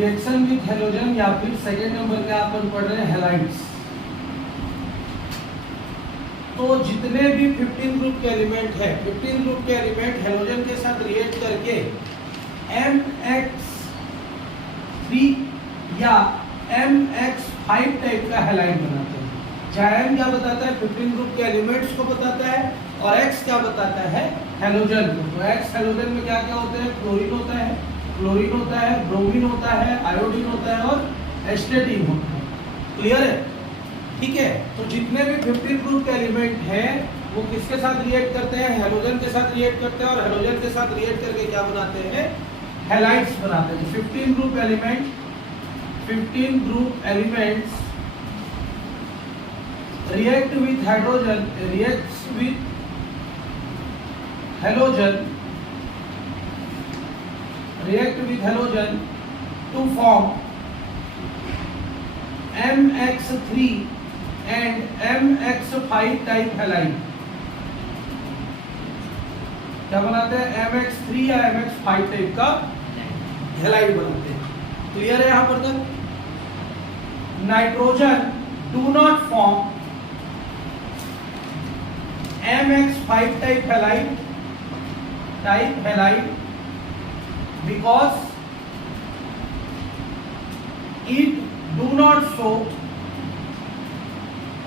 Reaction with halogen या फिर second number का अपन पढ़ रहे हैं हैलाइड्स। तो जितने भी 15 ग्रुप के एलिमेंट है, 15 ग्रुप के एलिमेंट हेलोजन के साथ रिएक्ट करके MX3 या MX5 टाइप का हैलाइड बनाते हैं। जहाँ M क्या बताता है, 15 ग्रुप के एलिमेंट्स को बताता है, और X क्या बताता है, हेलोजन को। तो X हेलोजन में क्या क्या होते हैं, क्लोरीन होता है, ब्रोमीन होता है, आयोडीन होता है और एस्टेटीन होता है। क्लियर है? ठीक है। तो जितने भी 15 ग्रुप के एलिमेंट हैं वो किसके साथ रिएक्ट करते हैं, हेलोजन के साथ रिएक्ट करते हैं, और हेलोजन के साथ रिएक्ट करके क्या बनाते हैं, हैलाइड्स बनाते हैं। 15 group elements react with hydrogen, reacts with halogen to form MX3 and MX5 type halide। क्या बनाते हैं, MX3 या MX5 टाइप का हैलाइड बनाते हैं। क्लियर है यहां पर तक? Nitrogen do not form MX5 type halide because it do not show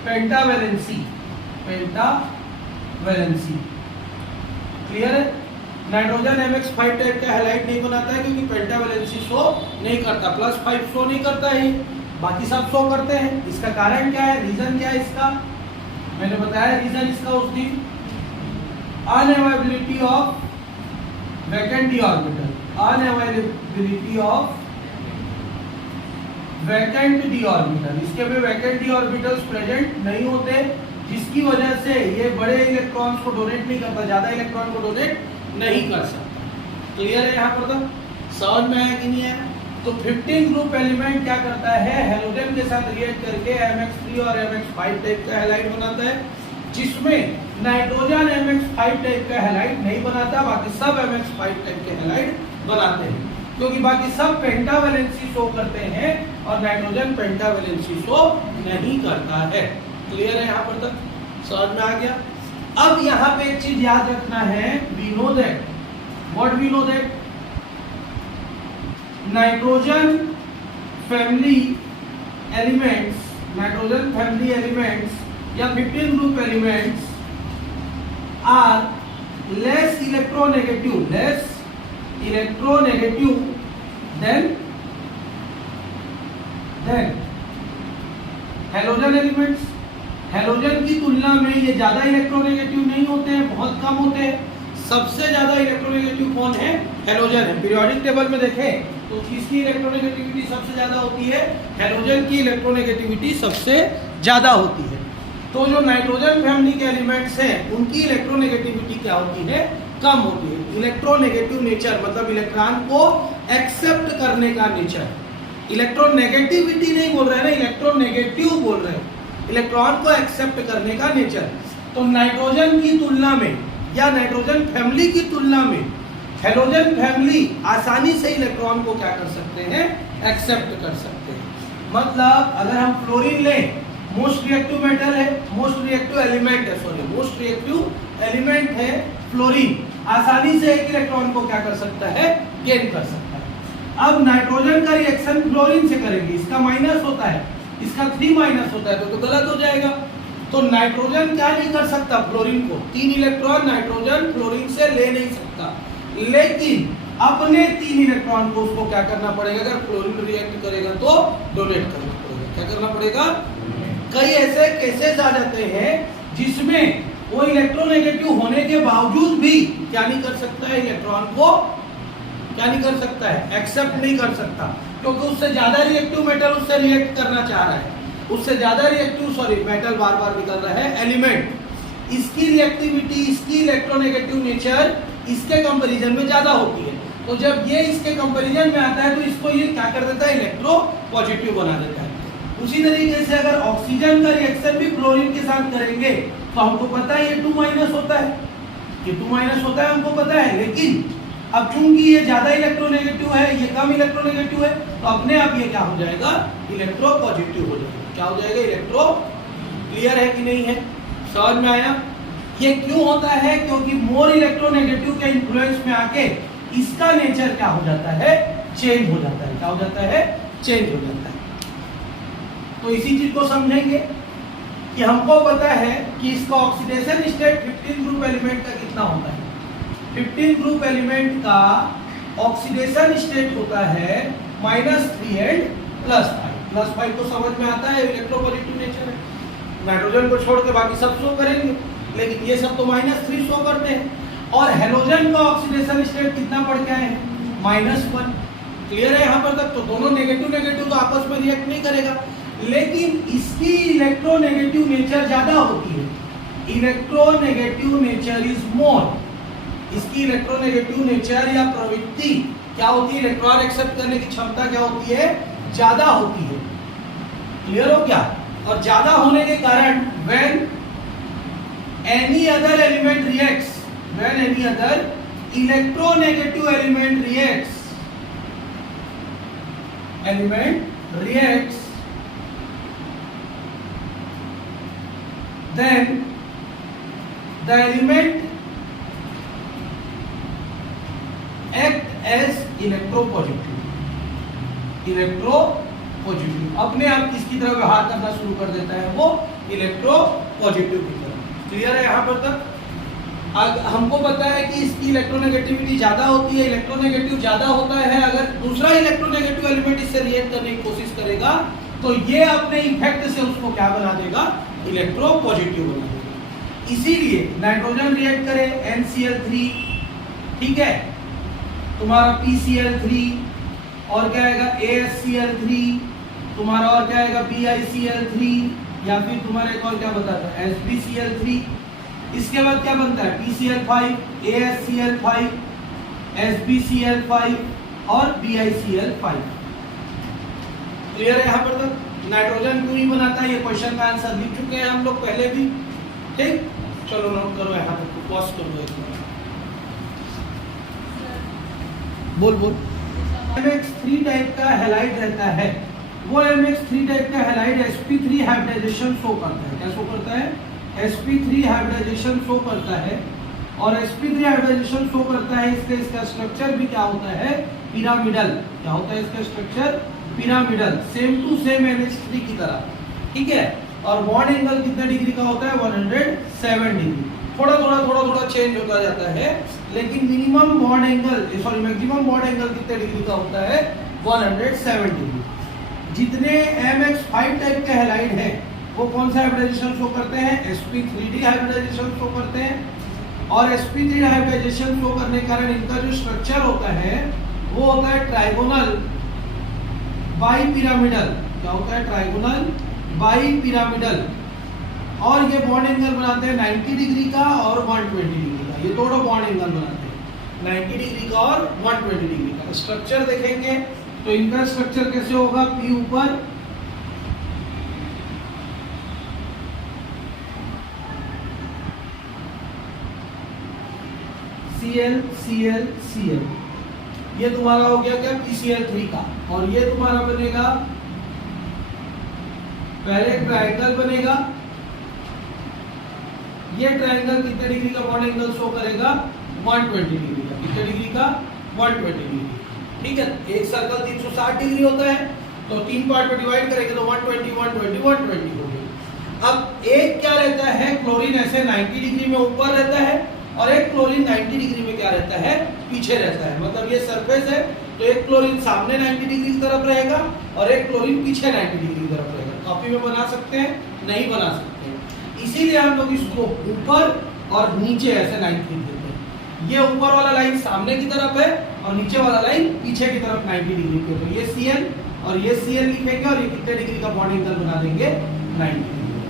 pentavalency। Clear है? नाइट्रोजन MX5 टाइप का हैलाइड नहीं बनाता है क्योंकि पेंटावेलेंसी शो नहीं करता, +5 शो नहीं करता है, बाकी सब शो करते हैं। इसका कारण क्या है, रीजन क्या है इसका, मैंने बताया रीजन इसका उस दिन, unavailability of vacant D orbital, इसके में वैकेंट डी ऑर्बिटल्स प्रेजेंट नहीं होते, जिसकी वजह से ये बड़े इलेक्ट्रॉन्स को डोनेट नहीं करता, ज्यादा इलेक्ट्रॉन को डोनेट नहीं कर सकता। क्लियर है यहाँ पर? तो समझ में आया कि नहीं आया? तो 15 ग्रुप एलिमेंट क्या करता है, हेलोजन के साथ रिएक्ट करके MX3 और MX5 टाइप का हैलाइड बनाता है, जिसमें नाइट्रोजन MX5 टाइप का हैलाइड नहीं बनाता, बाकी सब MX5 टाइप के हैलाइड बनाते हैं, क्योंकि बाकी सब पेंटावेलेंसी शो करते हैं और नाइट्रोजन पेंटावेलेंसी शो नहीं करता है। क्लियर है यहाँ पर तक? समझ में आ गया? अब यहाँ पे एक चीज याद रखना है, we know that nitrogen family elements या 15 group elements are less electronegative than halogen elements. Halogen की तुलना में ये ज्यादा इलेक्ट्रोनेगेटिव नहीं होते हैं, बहुत कम होते हैं। सबसे ज्यादा इलेक्ट्रोनेगेटिव कौन है, हेलोजन है। पीरियोडिक टेबल में देखें तो किसकी इलेक्ट्रोनेगेटिविटी सबसे ज्यादा होती है, हेलोजन की इलेक्ट्रोनेगेटिविटी सबसे ज्यादा होती है। तो जो नाइट्रोजन फैमिली के एलिमेंट्स हैं उनकी इलेक्ट्रोनेगेटिविटी क्या होती है, कम होती है। इलेक्ट्रोनेगेटिव नेचर मतलब इलेक्ट्रॉन को एक्सेप्ट करने का नेचर, इलेक्ट्रोनेगेटिविटी नहीं बोल रहे हैं ना, इलेक्ट्रोनेगेटिव बोल रहे हैं, इलेक्ट्रॉन को एक्सेप्ट करने का नेचर। तो नाइट्रोजन की तुलना में या नाइट्रोजन फैमिली की तुलना में हेलोजन फैमिली आसानी से इलेक्ट्रॉन को क्या कर सकते हैं, एक्सेप्ट कर सकते हैं। मतलब अगर हम फ्लोरीन लें, मोस्ट रिएक्टिव एलिमेंट है फ्लोरीन, आसानी से एक इलेक्ट्रॉन को क्या कर सकता है, गेन कर सकता है। अब नाइट्रोजन का रिएक्शन फ्लोरीन से करेंगे, इसका माइनस होता है, इसका 3 माइनस होता है, तो गलत हो जाएगा। तो नाइट्रोजन क्या नहीं कर सकता, फ्लोरीन को 3 इलेक्ट्रॉन नाइट्रोजन फ्लोरीन से ले नहीं सकता, लेकिन अपने 3 इलेक्ट्रॉन को उसको क्या करना पड़ेगा, अगर फ्लोरीन रिएक्ट करेगा तो डोनेट करना पड़ेगा। क्या करना पड़ेगा? कई ऐसे केसेस आ जाते हैं जिसमें वो इलेक्ट्रोनेगेटिव होने के बावजूद भी क्या नहीं कर सकता है, इलेक्ट्रॉन को क्या नहीं कर सकता है, एक्सेप्ट नहीं कर सकता, क्योंकि उससे ज्यादा रिएक्टिव मेटल उससे रिएक्ट करना चाह रहा है, उससे ज्यादा रिएक्टिव मेटल बार बार निकल रहा है एलिमेंट, इसकी रिएक्टिविटी, इसकी इलेक्ट्रोनेगेटिव नेचर इसके कंपैरिजन में ज्यादा होती है। तो जब ये इसके कंपैरिजन में आता है तो इसको ये क्या कर देता है, इलेक्ट्रो पॉजिटिव बना देता है। उसी तरीके से अगर ऑक्सीजन का रिएक्शन भी फ्लोरीन के साथ करेंगे तो हमको पता है ये 2 माइनस होता है, हमको पता है, लेकिन अब चूंकि ये ज्यादा इलेक्ट्रोनेगेटिव है, ये कम इलेक्ट्रोनेगेटिव है, तो अपने आप ये क्या हो जाएगा, इलेक्ट्रोपॉजिटिव हो जाएगा। क्या हो जाएगा, इलेक्ट्रो। क्लियर है कि नहीं है, समझ में आया? ये क्यों होता है, क्योंकि मोर इलेक्ट्रोनेगेटिव के इन्फ्लुएंस में आके इसका नेचर क्या हो जाता है, चेंज हो जाता है। क्या हो जाता है, चेंज हो जाता है। तो इसी चीज को समझेंगे कि हमको पता है कि इसका ऑक्सीडेशन स्टेट 15 ग्रुप एलिमेंट का कितना होता है। 15 ग्रुप एलिमेंट का ऑक्सीडेशन स्टेट होता है -3 एंड +5। +5 तो समझ में आता है, इलेक्ट्रोपॉजिटिव नेचर है। नाइट्रोजन को छोड़ के बाकी सब शो करेंगे, लेकिन ये सब तो -3 शो करते हैं। और हेलोजन का ऑक्सीडेशन स्टेट कितना पड़ के आए हैं, -1। क्लियर है यहाँ पर तक? तो दोनों नेगेटिव नेगेटिव तो आपस में रिएक्ट नहीं करेगा, लेकिन इसकी इलेक्ट्रोनेगेटिव नेचर ज्यादा होती है। Electronegative nature is more. इसकी इलेक्ट्रोनेगेटिव नेचर या प्रवृत्ति क्या होती है, इलेक्ट्रॉन एक्सेप्ट करने की क्षमता क्या होती है, ज्यादा होती है। क्लियर हो क्या? और ज्यादा होने के कारण when any other element reacts, when any other electronegative element reacts, then the element act as electropositive। अपने आप किसकी तरफ व्यवहार करना शुरू कर देता है, वो इलेक्ट्रोपॉजिटिव की तरफ। क्लियर है यहाँ पर तक? हमको पता है कि इसकी इलेक्ट्रोनेगेटिविटी ज्यादा होती है, इलेक्ट्रोनेगेटिव ज्यादा होता है। अगर दूसरा इलेक्ट्रोनेगेटिव एलिमेंट इससे रिएक्ट करने की कोशिश करेगा तो ये अपने इफेक्ट से उसको क्या बना देगा, इलेक्ट्रोपॉजिटिव बना देगा। इसीलिए नाइट्रोजन रिएक्ट करे NCl3, ठीक है, तुम्हारा PCl3, और क्या आएगा AsCl3, तुम्हारा और क्या आएगा BiCl3, या फिर तुम्हारा एक और क्या बताता है SbCl3। इसके बाद क्या बनता है PCl5, AsCl5, SbCl5 और BiCl5। क्लियर है यहाँ पर तक? नाइट्रोजन क्यों नहीं बनाता है, ये क्वेश्चन का आंसर लिख चुके हैं हम लोग पहले भी। ठीक, चलो नोट करो यहाँ पर, पॉज करो एक बार। बोल। MX3 टाइप का हैलाइड रहता है, वो MX3 टाइप का हैलाइड sp3 हाइब्रिडाइजेशन शो करता है। क्या शो करता है, sp3 हाइब्रिडाइजेशन शो करता है। और sp3 हाइब्रिडाइजेशन शो करता है, इसका स्ट्रक्चर भी क्या होता है, पिरामिडल। क्या होता है इसका structure, pyramidal, same to same NH3 की तरह, ठीक है। और बॉन्ड एंगल कितने डिग्री का होता है, 107 डिग्री। थोड़ा चेंज होता जाता है, लेकिन minimum bond angle, sorry maximum bond angle कितने डिग्री का होता है, 107 डिग्री। जितने MX5 टाइप के हैलाइड है वो कौन सा हाइब्रिडाइजेशन शो करते हैं, sp3d हाइब्रिडाइजेशन शो करते हैं। और sp3 हाइब्रिडाइजेशन शो करने के कारण इनका जो स्ट्रक्चर होता है वो होता है ट्राइगोनल बाइपिरामिडल। क्या होता है, ट्राइगोनल बाइपिरामिडल। और ये बॉन्ड एंगल बनाते हैं 90 डिग्री का और 120 डिग्री का। ये दोनों बॉन्ड एंगल बनाते हैं 90 डिग्री का और 120 डिग्री का। स्ट्रक्चर देखेंगे तो इनका स्ट्रक्चर कैसे होगा, P ऊपर, Cl, ये तुम्हारा हो गया क्या, PCl3 का। और ये तुम्हारा बनेगा, पहले ट्रायंगल बनेगा, ये ट्रायंगल कितने डिग्री का बॉन्ड एंगल शो करेगा, 120 डिग्री का। कितने डिग्री का, 120 डिग्री। ठीक है, एक सर्कल 360 डिग्री होता है, तो 3 पार्ट में डिवाइड करेंगे तो 120 120 120 हो गया। अब एक क्या रहता है, क्लोरीन ऐसे 90 डिग्री में ऊपर रहता है, और एक क्लोरीन 90 डिग्री में क्या रहता है, पीछे रहता है। मतलब ये सरफेस है, तो एक क्लोरीन सामने 90 डिग्री की तरफ रहेगा और एक क्लोरीन पीछे 90 डिग्री की तरफ रहेगा। कॉपी में बना सकते हैं, नहीं बना सकते हैं। इसीलिए हम लोग इसको ऊपर और नीचे ऐसे लाइन खींच देते हैं। ये ऊपर वाला लाइन सामने की तरफ है और नीचे वाला लाइन पीछे की तरफ 90 डिग्री पे। तो ये Cl और ये Cl लिखेंगे और ये कितने डिग्री का बॉन्ड एंगल बना देंगे, 90 डिग्री।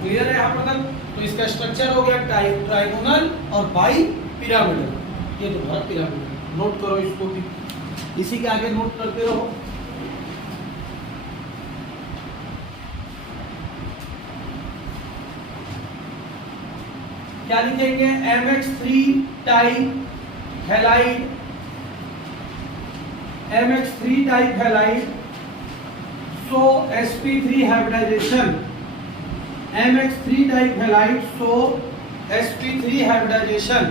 क्लियर है यहाँ पर तक? तो इसका स्ट्रक्चर हो गया ट्राइगोनल और बाई पिरामिडल। ये तुम्हारा पिरामिडल, नोट करो इसको भी, इसी के आगे नोट करते रहो। क्या लिखेंगे, MX3 type halide MX3 type halide, so sp3 hybridisation, MX3 type halide, so sp3 hybridisation,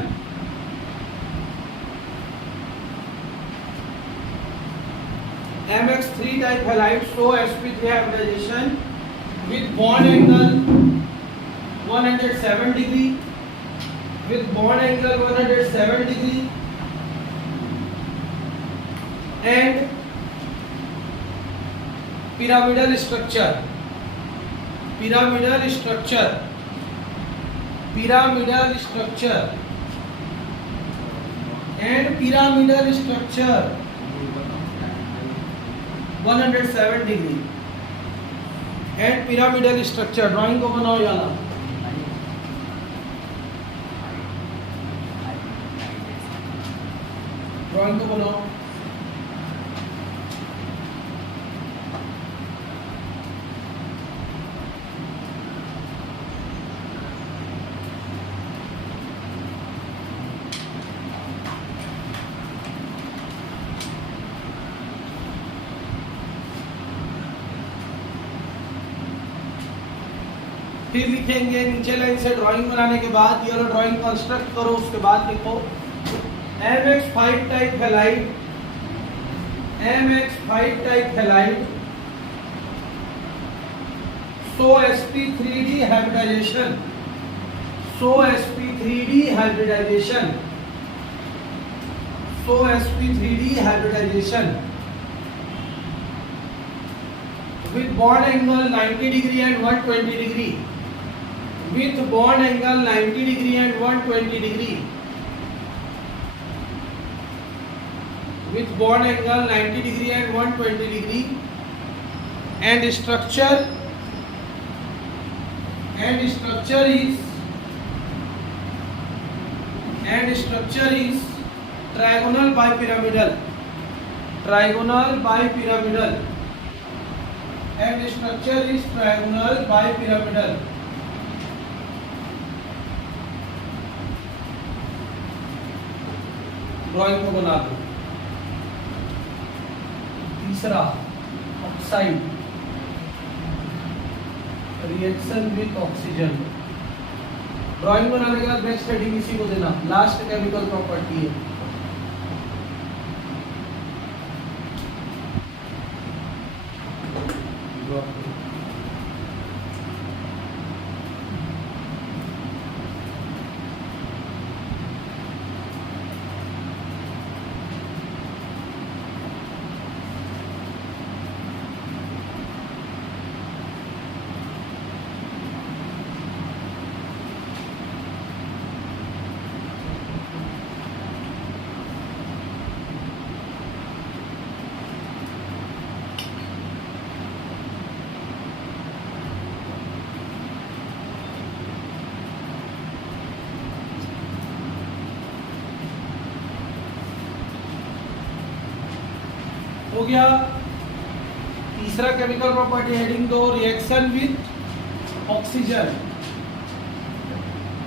MX3 type halide, so sp3 hybridisation with bond angle 107 degree, with bond angle 107 degree and pyramidal structure, pyramidal structure, pyramidal structure and pyramidal structure 107 degree and pyramidal structure. Drawing को बनाओ याला, drawing को बनाओ। फिर लिखेंगे नीचे line से drawing बनाने के बाद ये वाला ड्राइंग कंस्ट्रक्ट करो, उसके बाद लिखो MX5 type halide, MX5 type halide, so sp3d hybridisation, so sp3d hybridisation, so sp3d hybridisation with bond angle 90 degree and 120 degree, with bond angle 90 degree and 120 degree, with bond angle 90 degree and 120 degree and structure is trigonal bipyramidal, trigonal bipyramidal and structure is trigonal bipyramidal. Drawing को बना दो। तीसरा oxide reaction with oxygen. Drawing बनाने के बाद next heading इसी को देना, लास्ट केमिकल प्रॉपर्टी है। हो गया। तीसरा केमिकल प्रॉपर्टी हेडिंग दो, रिएक्शन विथ ऑक्सीजन,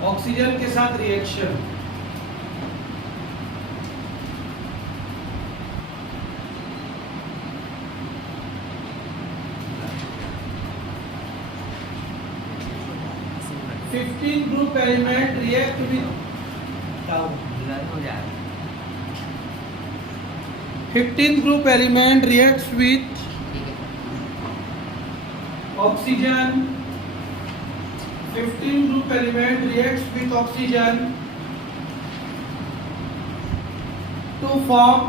ऑक्सीजन के साथ reaction. Fifteen group element react with 15th group element reacts with oxygen, 15th group element reacts with oxygen to form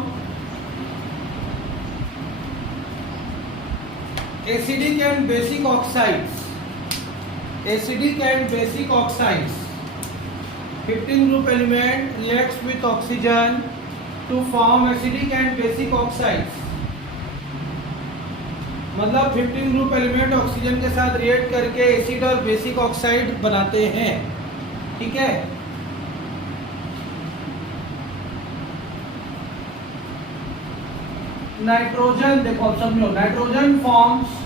acidic and basic oxides, acidic and basic oxides। 15th group element reacts with oxygen to form acidic and basic oxides। मतलब 15 group element oxygen के साथ react करके acid और basic oxide बनाते हैं, ठीक है। Nitrogen देखो समझो, नाइट्रोजन फॉर्म्स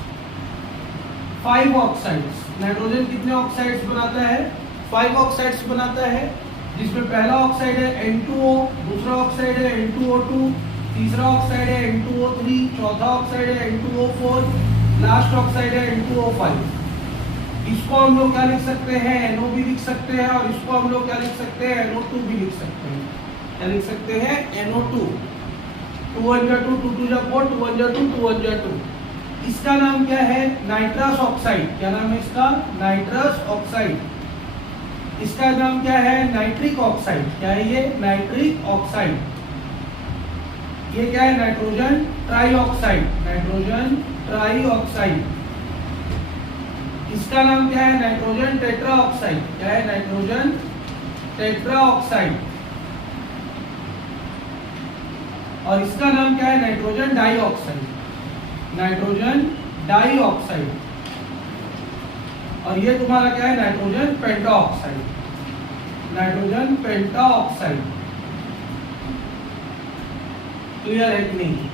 5 ऑक्साइड्स। नाइट्रोजन कितने ऑक्साइड्स बनाता है? 5 ऑक्साइड्स बनाता है, जिसमें पहला ऑक्साइड है N2O, दूसरा ऑक्साइड है N2O2, तीसरा ऑक्साइड है N2O3, चौथा ऑक्साइड है N2O4, लास्ट ऑक्साइड है N2O5। इसको हम लोग क्या लिख सकते हैं, NO भी लिख सकते हैं, और इसको हम लोग क्या लिख सकते हैं, NO2 भी लिख सकते हैं। क्या लिख सकते हैं, NO2। 2 1 जा 2, 2 2 जा 4, 2 1 जा 2, 2 1 जा 2। इसका नाम क्या है, नाइट्रस ऑक्साइड। क्या नाम है इसका, नाइट्रस ऑक्साइड। इसका नाम क्या है, नाइट्रिक ऑक्साइड। क्या है ये, नाइट्रिक ऑक्साइड। ये क्या है, नाइट्रोजन ट्राइऑक्साइड। Nitrogen trioxide. इसका नाम क्या है, नाइट्रोजन टेट्राऑक्साइड। क्या है, नाइट्रोजन टेट्राऑक्साइड। और इसका नाम क्या है, नाइट्रोजन डाइऑक्साइड। Nitrogen dioxide. और ये तुम्हारा क्या है, nitrogen pentoxide. Nitrogen pentoxide. Clear है कि नहीं?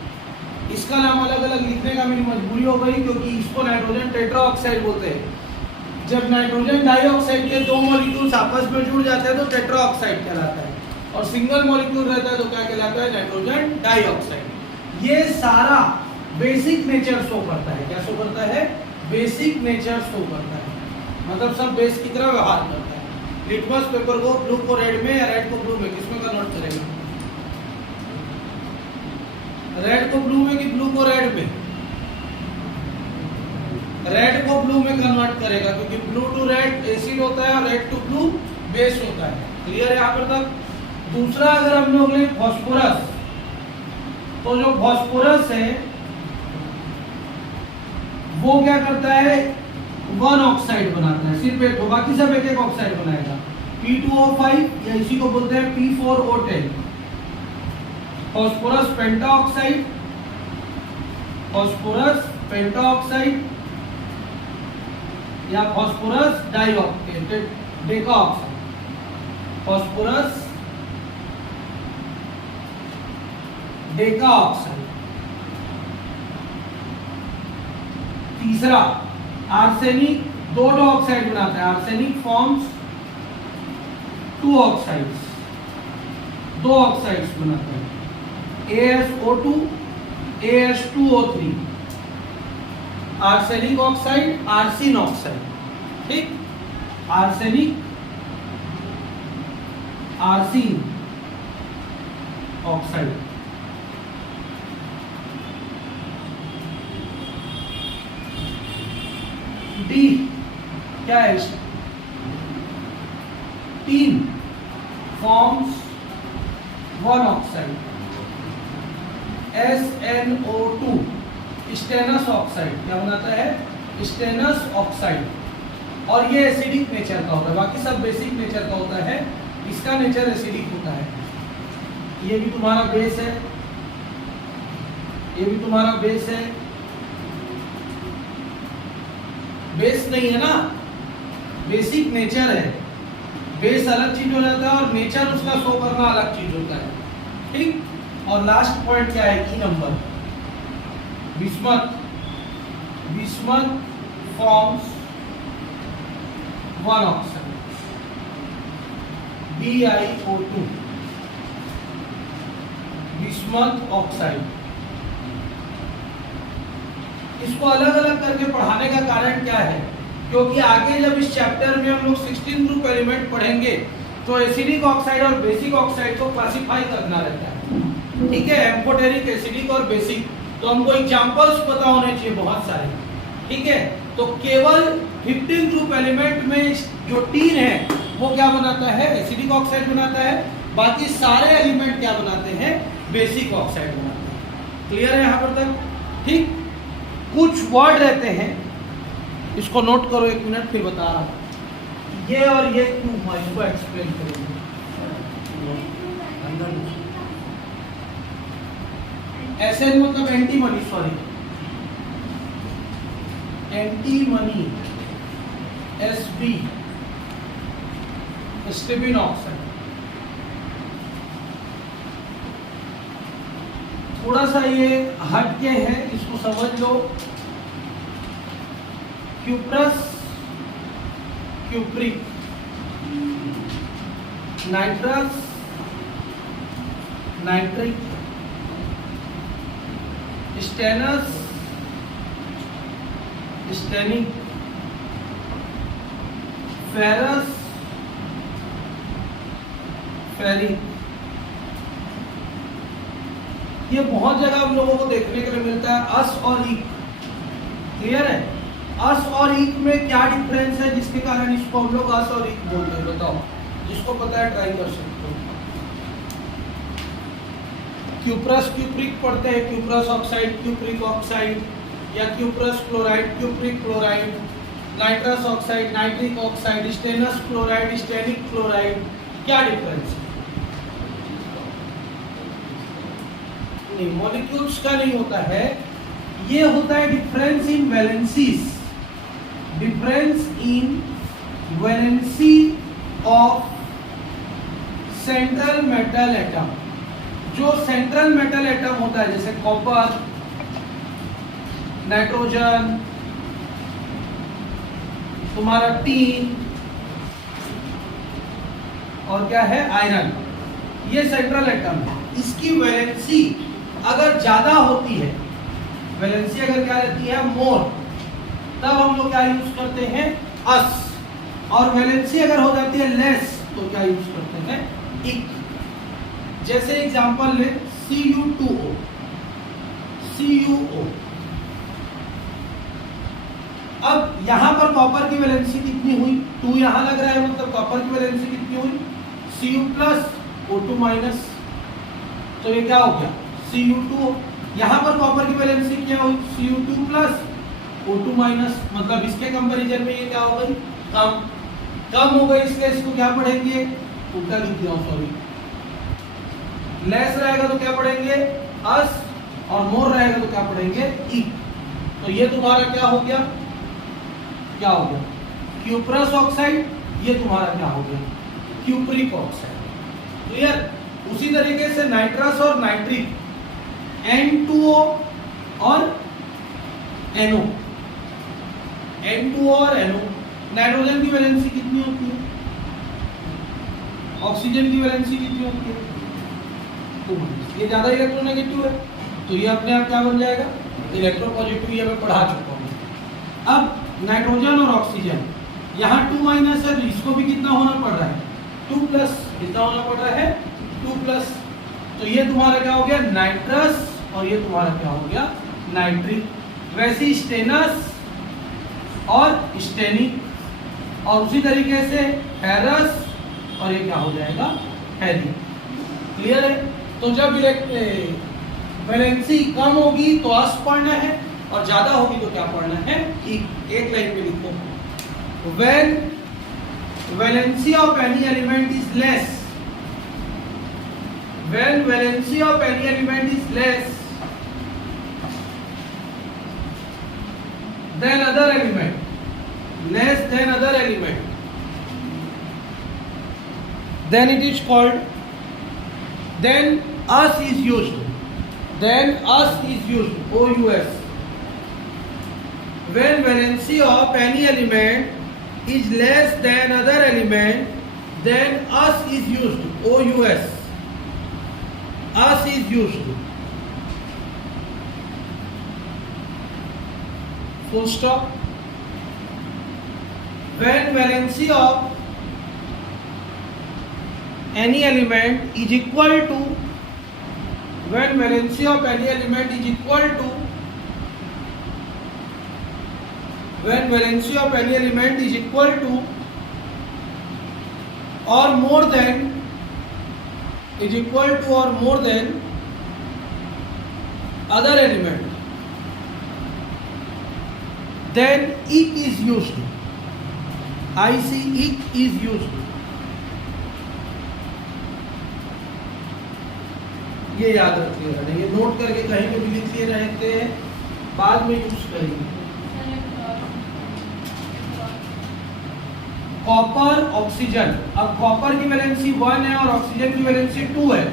इसका नाम अलग अलग लिखने का मेरी मजबूरी हो गई, क्योंकि इसको नाइट्रोजन टेट्राऑक्साइड बोलते हैं। जब नाइट्रोजन डाइऑक्साइड के दो मॉलिक्यूल्स आपस में जुड़ जाते हैं तो टेट्राऑक्साइड कहलाता है, और सिंगल मॉलिक्यूल रहता है तो क्या कहलाता है, नाइट्रोजन डाइऑक्साइड। ये सारा बेसिक नेचर शो करता है। क्या शो करता है, बेसिक नेचर शो करता है, मतलब सब बेस की तरह व्यवहार करता है। लिटमस पेपर को ब्लू को रेड में या रेड को ब्लू में किसमें कन्वर्ट करेगा, रेड को ब्लू में कि ब्लू को रेड में? रेड को ब्लू में कन्वर्ट करेगा, क्योंकि ब्लू टू रेड एसिड होता है और रेड टू ब्लू बेस होता है। क्लियर है यहाँ पर तक? दूसरा अगर हम लोग लें फास्फोरस, तो जो फास्फोरस है वो क्या करता है, वन ऑक्साइड बनाता है, सिर्फ एक, बाकी सब एक एक ऑक्साइड बनाएगा। P2O5 या इसी को बोलते हैं P4O10। Phosphorus pentaoxide, phosphorus pentaoxide या phosphorus dioxide, decaoxide. Phosphorus decaoxide. तीसरा आर्सेनिक, दो ऑक्साइड बनाता है। आर्सेनिक फॉर्म्स टू ऑक्साइड्स, दो ऑक्साइड्स बनाता है, AsO2, As2O3। Arsenic oxide, arsine oxide. ठीक, आर्सेनिक, आर्सिन ऑक्साइड। डी क्या है, तीन forms one oxide, SnO2, stannous oxide. क्या बनाता है, स्टेनस ऑक्साइड। और ये एसिडिक नेचर का होता है, बाकी सब बेसिक नेचर का होता है, इसका नेचर एसिडिक होता है। ये भी तुम्हारा बेस है, ये भी तुम्हारा बेस है। बेस नहीं है ना, बेसिक नेचर है। बेस अलग चीज हो जाता है और नेचर उसका शो करना अलग चीज होता है। ठीक, और लास्ट पॉइंट क्या है, E number, bismuth. Bismuth forms one oxide, BiO2, bismuth oxide. इसको अलग अलग करके पढ़ाने का कारण क्या है, क्योंकि आगे जब इस चैप्टर में हम लोग 16 ग्रुप एलिमेंट पढ़ेंगे तो एसिडिक ऑक्साइड और बेसिक ऑक्साइड को क्लासिफाई करना रहता है। ठीक है, एम्फोटेरिक, एसिडिक और बेसिक। तो हमको एग्जांपल्स पता होने चाहिए बहुत सारे। ठीक है, तो केवल 15 ग्रुप एलिमेंट में जो टीन है वो क्या बनाता है, एसिडिक ऑक्साइड बनाता है। बाकी सारे एलिमेंट क्या बनाते हैं, बेसिक ऑक्साइड बनाते हैं। क्लियर है यहाँ पर तक? ठीक, कुछ वर्ड रहते हैं, इसको नोट करो, एक मिनट फिर बता रहा हूं। ये और ये क्यों हुआ, इसको एक्सप्लेन करेंगे। ऐसे मतलब antimony, sorry antimony, Sb, stibine oxide. थोड़ा सा ये हटके है, इसको समझ लो। Cuprous, cupric, nitrous, nitric, stannous, stannic, ferrous, ferric. ये बहुत जगह हम लोगों को देखने के लिए मिलता है, अस और इक। क्लियर है? अस और इक में क्या डिफरेंस है जिसके कारण इसको हम लोग अस और इक बोलते हैं? बताओ, जिसको पता है ट्राई कर सकते हो। क्यूप्रस क्यूप्रिक पढ़ते हैं, क्यूप्रस ऑक्साइड, क्यूप्रिक ऑक्साइड, या cuprous chloride, cupric chloride, nitrous oxide, nitric oxide, stannous chloride, stannic chloride. क्या डिफरेंस है? नहीं, मॉलिक्यूल्स का नहीं होता है, ये होता है difference in valencies, difference in valency of central metal atom. जो सेंट्रल मेटल एटम होता है जैसे कॉपर, नाइट्रोजन, तुम्हारा टीन और क्या है, आयरन, ये सेंट्रल एटम है। इसकी वैलेंसी अगर ज्यादा होती है, वैलेंसी अगर क्या रहती है, मोर, तब हम लोग क्या यूज करते हैं, अस। और वैलेंसी अगर हो जाती है लेस तो क्या यूज करते हैं, इक। जैसे एग्जांपल ले Cu2O, CuO। अब यहां पर कॉपर की वैलेंसी कितनी हुई, 2 यहां लग रहा है, मतलब कॉपर की वैलेंसी कितनी हुई, Cu प्लस O2 माइनस, तो ये क्या हो गया, Cu2O। यहां पर कॉपर की वैलेंसी क्या हुई, Cu2 प्लस O2 माइनस, मतलब इसके कंपैरिजन में ये क्या हो गई, कम हो गई, इसलिए इसको क्या पढ़ेंगे, उल्टा लिख दिया, सॉरी, लेस रहेगा तो क्या पढ़ेंगे, अस, और मोर रहेगा तो क्या पढ़ेंगे, इक। तो ये तुम्हारा क्या हो गया, क्या हो गया, क्यूप्रस ऑक्साइड, ये तुम्हारा क्या हो गया, क्यूप्रिक ऑक्साइड। क्लियर? उसी तरीके से नाइट्रस और नाइट्रिक, N2O और NO, N2O और NO। नाइट्रोजन की वैलेंसी कितनी होती है, ऑक्सीजन की वैलेंसी कितनी होती है, 2। ये ज्यादा इलेक्ट्रोनेगेटिव है, तो ये अपने आप क्या बन जाएगा, इलेक्ट्रोपॉजिटिव। ये मैं पढ़ा चुका हूँ। अब नाइट्रोजन और ऑक्सीजन, यहाँ 2 माइनस है, तो इसको भी कितना होना पड़ रहा है, 2 प्लस, कितना होना पड़ रहा है, 2 प्लस। तो ये तुम्हारा क्या हो गया, नाइट्रस, और ये तुम्हारा क्या हो गया, नाइट्रिक। वैसे स्टेनस और स्टेनिक, और उसी तरीके से फेरस, और ये क्या हो जाएगा, फेरिक। क्लियर है? तो जब वैलेंसी कम होगी तो अस पढ़ना है, और ज्यादा होगी तो क्या पढ़ना है, एक लाइन में लिखो, when valency of any element is less, when valency of any element is less than other element, less than other element, then it is called, then us is used, then us is used, OUS. When valency of any element is less than other element, then us is used, OUS. Us is used. Full stop. When valency of any element is equal to, when valency of any element is equal to, when valency of any element is equal to or more than, is equal to or more than other element, then ic is used, ic is used. ये याद रखिएगा, ये note करके कहीं पे भी लिख लिए रहते हैं, बाद में यूज करेंगे। कॉपर ऑक्सीजन, अब कॉपर की वैलेंसी 1 है और ऑक्सीजन की वैलेंसी 2 है,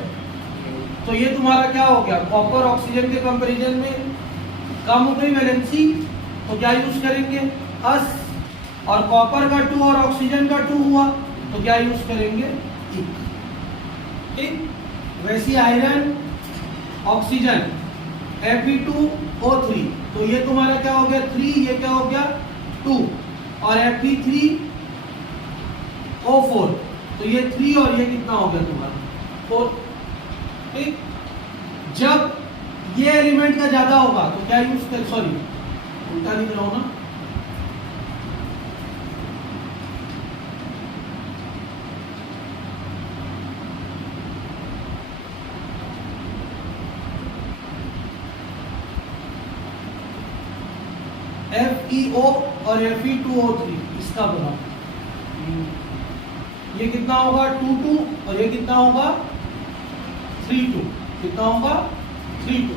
तो ये तुम्हारा क्या हो गया, कॉपर ऑक्सीजन के कंपैरिजन में कम हो गई वैलेंसी, तो क्या यूज करेंगे, अस। और कॉपर का 2 और ऑक्सीजन का 2 हुआ, तो क्या यूज करेंगे, इक। ठीक? वैसी आयरन, ऑक्सीजन, Fe2O3, तो ये तुम्हारा क्या हो गया 3, ये क्या हो गया 2, और Fe3O4, तो ये 3 और ये कितना हो गया तुम्हारा 4। ठीक, जब ये एलिमेंट का ज्यादा होगा तो क्या यूज कर, सॉरी उल्टा लिख रहा हूं ना, FeO और Fe2O3 इसका बना, ये कितना होगा 2 और ये कितना होगा 3 कितना होगा 3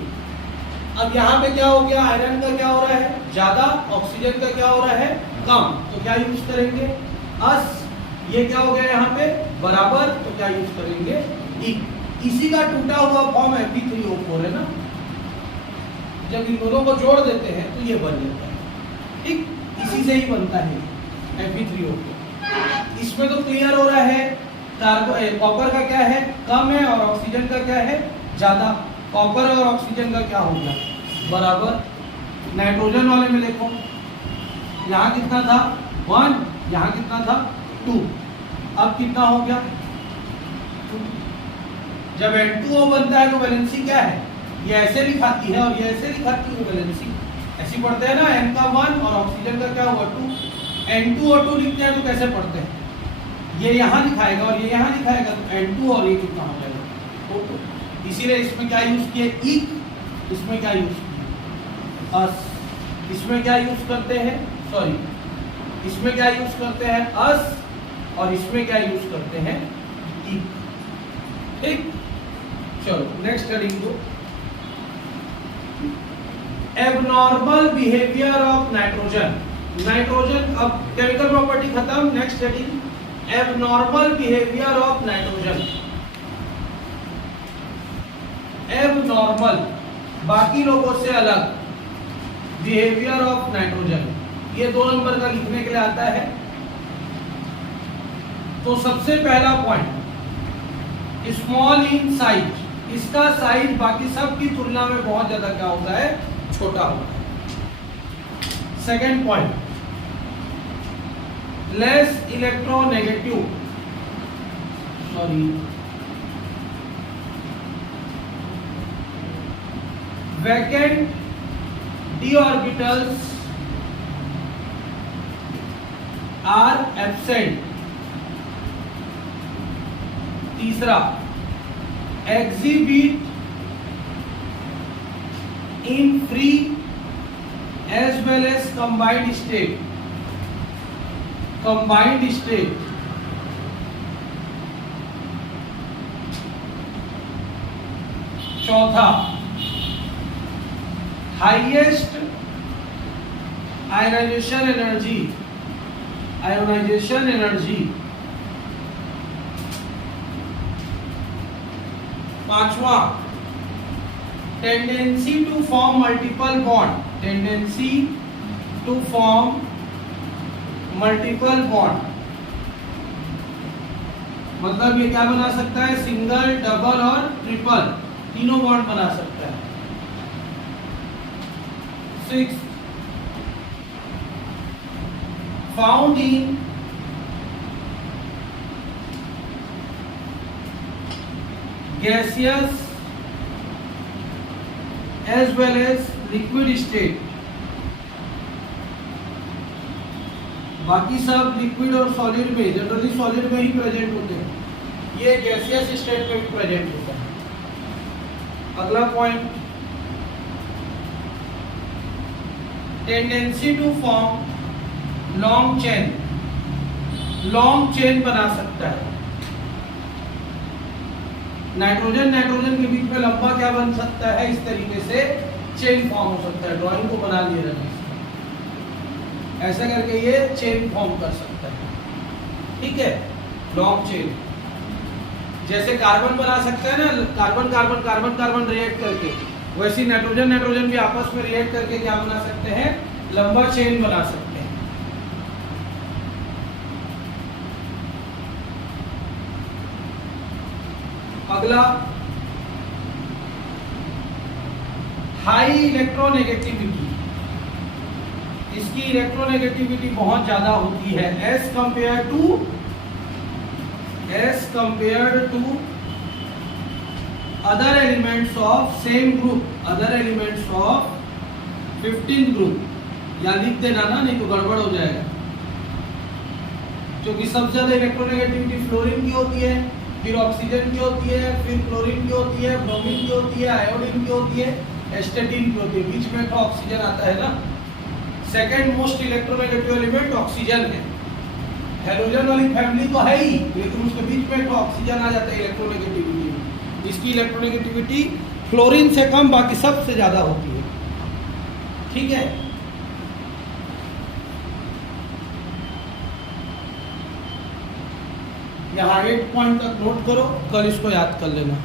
अब यहाँ पे क्या हो गया, आयरन का क्या हो रहा है ज्यादा, ऑक्सीजन का क्या हो रहा है कम, तो क्या यूज करेंगे अस, ये क्या हो गया यहाँ पे बराबर, तो क्या यूज करेंगे ई, इसी का टूटा हुआ फॉर्म Fe3O4 है ना, जब इन दोनों को जोड़ देते हैं तो ये बन जाता है। ठीक, इसी से ही बनता है Fe3O4। इसमें तो क्लियर हो रहा है, कॉपर का क्या है कम है और ऑक्सीजन का क्या है ज्यादा, कॉपर और ऑक्सीजन का क्या हो गया बराबर। नाइट्रोजन वाले में देखो, यहाँ कितना था 1, यहाँ कितना था 2, अब कितना हो गया 2। जब N2O बनता है तो वैलेंसी क्या है, ये ऐसे लिखाती है और ये ऐसे लिखाती है वैलेंसी, ऐसी पढ़ते हैं ना, N का 1 और ऑक्सीजन का क्या हुआ 2, N2O2 लिखते हैं तो कैसे पढ़ते हैं, ये यहाँ लिखाएगा और ये यहाँ लिखाएगा, तो N2 और ये कितना हो जाएगा O2। इसीलिए इसमें क्या यूज किए इक, इसमें क्या यूज किए अस, इसमें क्या यूज करते हैं सॉरी, इसमें क्या यूज करते हैं अस और इसमें क्या यूज करते हैं इक। ठीक, चलो नेक्स्ट हेडिंग दो, abnormal behaviour of nitrogen. Nitrogen, अब केमिकल प्रॉपर्टी खत्म, next heading abnormal behaviour of nitrogen. Abnormal, बाकी लोगों से अलग, बिहेवियर ऑफ नाइट्रोजन, ये 2 नंबर का लिखने के लिए आता है। तो सबसे पहला पॉइंट स्मॉल इन साइज, इसका साइज बाकी सब की तुलना में बहुत ज्यादा क्या होता है छोटा होता है। Second point less electronegative, sorry vacant d orbitals are absent। तीसरा exhibit in free as well as combined state, combined state। चौथा highest ionisation energy, ionisation energy. पांचवा tendency to form multiple bond, tendency to form multiple bond, मतलब ये क्या बना सकता है single double और ट्रिपल तीनों बॉन्ड बना सकता है। 6 found in gaseous as well as liquid state, बाकी सब लिक्विड और सॉलिड में, जनरली सॉलिड में ही प्रेजेंट होते हैं, ये गैसियस स्टेट में भी प्रेजेंट होता है। अगला point tendency to form long chain, long chain बना सकता है। नाइट्रोजन नाइट्रोजन के बीच में लंबा क्या बन सकता है, इस तरीके से चेन फॉर्म हो सकता है। ड्राइंग को बना लिए रमेश, ऐसा करके ये चेन फॉर्म कर सकता है। ठीक है, लॉन्ग चेन, जैसे कार्बन बना सकता है ना, carbon carbon carbon carbon react करके, वैसे नाइट्रोजन नाइट्रोजन भी आपस में रिएक्ट करके क्या बना सकते हैं, लंबा चेन बना सकते हैं। अगला हाई इलेक्ट्रोनेगेटिविटी, इसकी इलेक्ट्रोनेगेटिविटी बहुत ज्यादा होती है as compare to other elements of same group, other elements of 15th group. या लिख देना ना, नहीं तो गड़बड़ हो जाएगा, क्योंकि सबसे ज्यादा इलेक्ट्रोनेगेटिविटी फ्लोरीन की होती है, फिर ऑक्सीजन की होती है, फिर क्लोरीन की होती है, ब्रोमीन की होती है, आयोडीन की होती है, एस्टेटिन की होती है। बीच में तो ऑक्सीजन आता है ना। Second most electronegative element oxygen है। हेलोजन वाली फैमिली तो है ही, लेकिन उसके बीच में तो ऑक्सीजन आ जाता है इलेक्ट्रोनेगेटिविटी में। इसकी इलेक्ट्रोनेगेटिविटी फ्लोरीन से कम, बाकी सबसे ज्यादा होती है। ठीक है, यहाँ 8 पॉइंट तक नोट करो, कल इसको याद कर लेना।